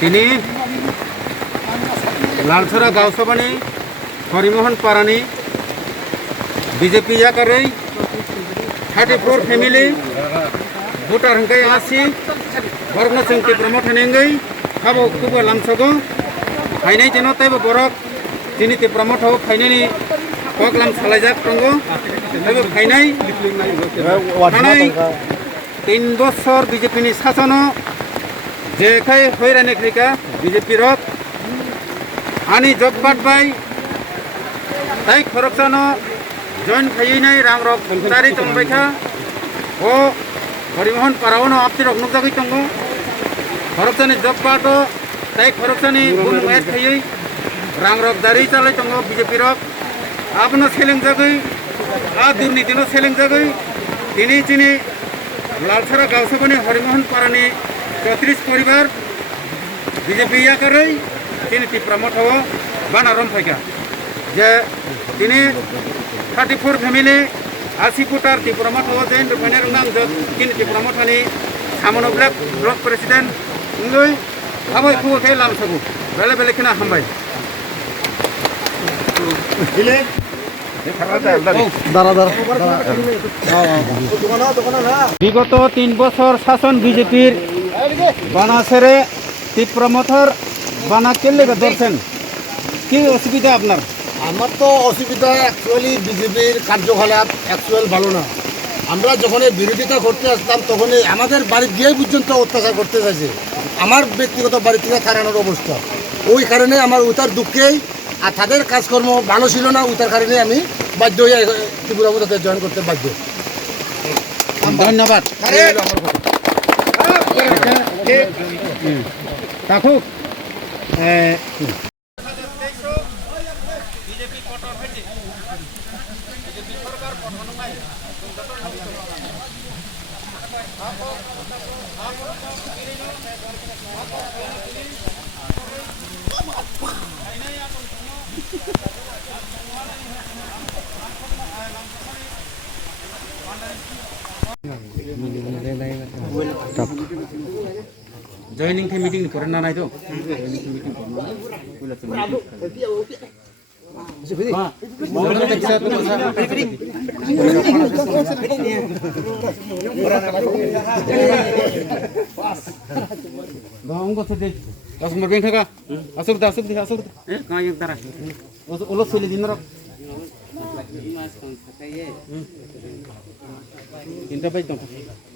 তিনি लालछरा गावसभानि Harimohan पारानि BJP याकारै 34 family voter हंकै 80 वर्ग संख्या प्रमोट हनेंगै खाबो खुबो लामसगो फाइनाय जेनो तैबो बरक दिनै ते प्रमोट हो फाइनायनि कक लाम सालायजाक दंगो तैबो फाइनाय थानाय 3 बছर बीजेपी नि शासनो जेखाय हैराने क्रिका बीजेपी रक आनी जब कार्ड बाय ताई खरकसानो जॉइन खायैनाय रां रक तारि तंबायखा ओ हरिमोहन पारावनो आपति रक नुजागै दंगो खरकसानि जब कार्ड ताई खरकसानि बुम एड खायै रां रक दारि चालाय दंगो बीजेपी रक आपनो सेलें जागै आ दुर्नीतिनो सेलें जागै दिनै लालछरा गावसभानि हरिमोहन पारानि 34 परिवार बीजेपी याकारै তিনি প্রমোট হওয়া বানারম ফাইকা যে তিনি 34 ফ্যামিলি 80 ফুটার তি প্রমোট হওয়া জেন রুফানে রুনাং তিনি তি প্রমোট হানি সামনো ব্লক প্রেসিডেন্ট উঙ্গই আবই খুবকে লাম সাবু বেলে বেলে কিনা হামবাই দিলে বিগত 3 বছর শাসন বিজেপির বানাসেরে তি প্রমোটর বানা কেলে ধরছেন কি অসুবিধা আপনার? আমার তো অসুবিধা অ্যাকচুয়ালি বিজেপির কার্যকলাপ অ্যাকচুয়াল ভালো না। আমরা যখন বিরোধিতা করতে আসতাম তখনই আমাদের বাড়ি গিয়ে পর্যন্ত অত্যাচার করতে চাইছে। আমার ব্যক্তিগত বাড়ি থেকে তাড়ানোর অবস্থা, ওই কারণে আমার ওইটার দুঃখেই আর তাদের কাজকর্ম ভালো ছিল না, ওইটার কারণে আমি বাধ্য হয়ে ত্রিপুরা তাদের জয়েন করতে বাধ্য। ধন্যবাদ। থাকুক জয়নিং থে মিটিং করে না নাই তো তিনটা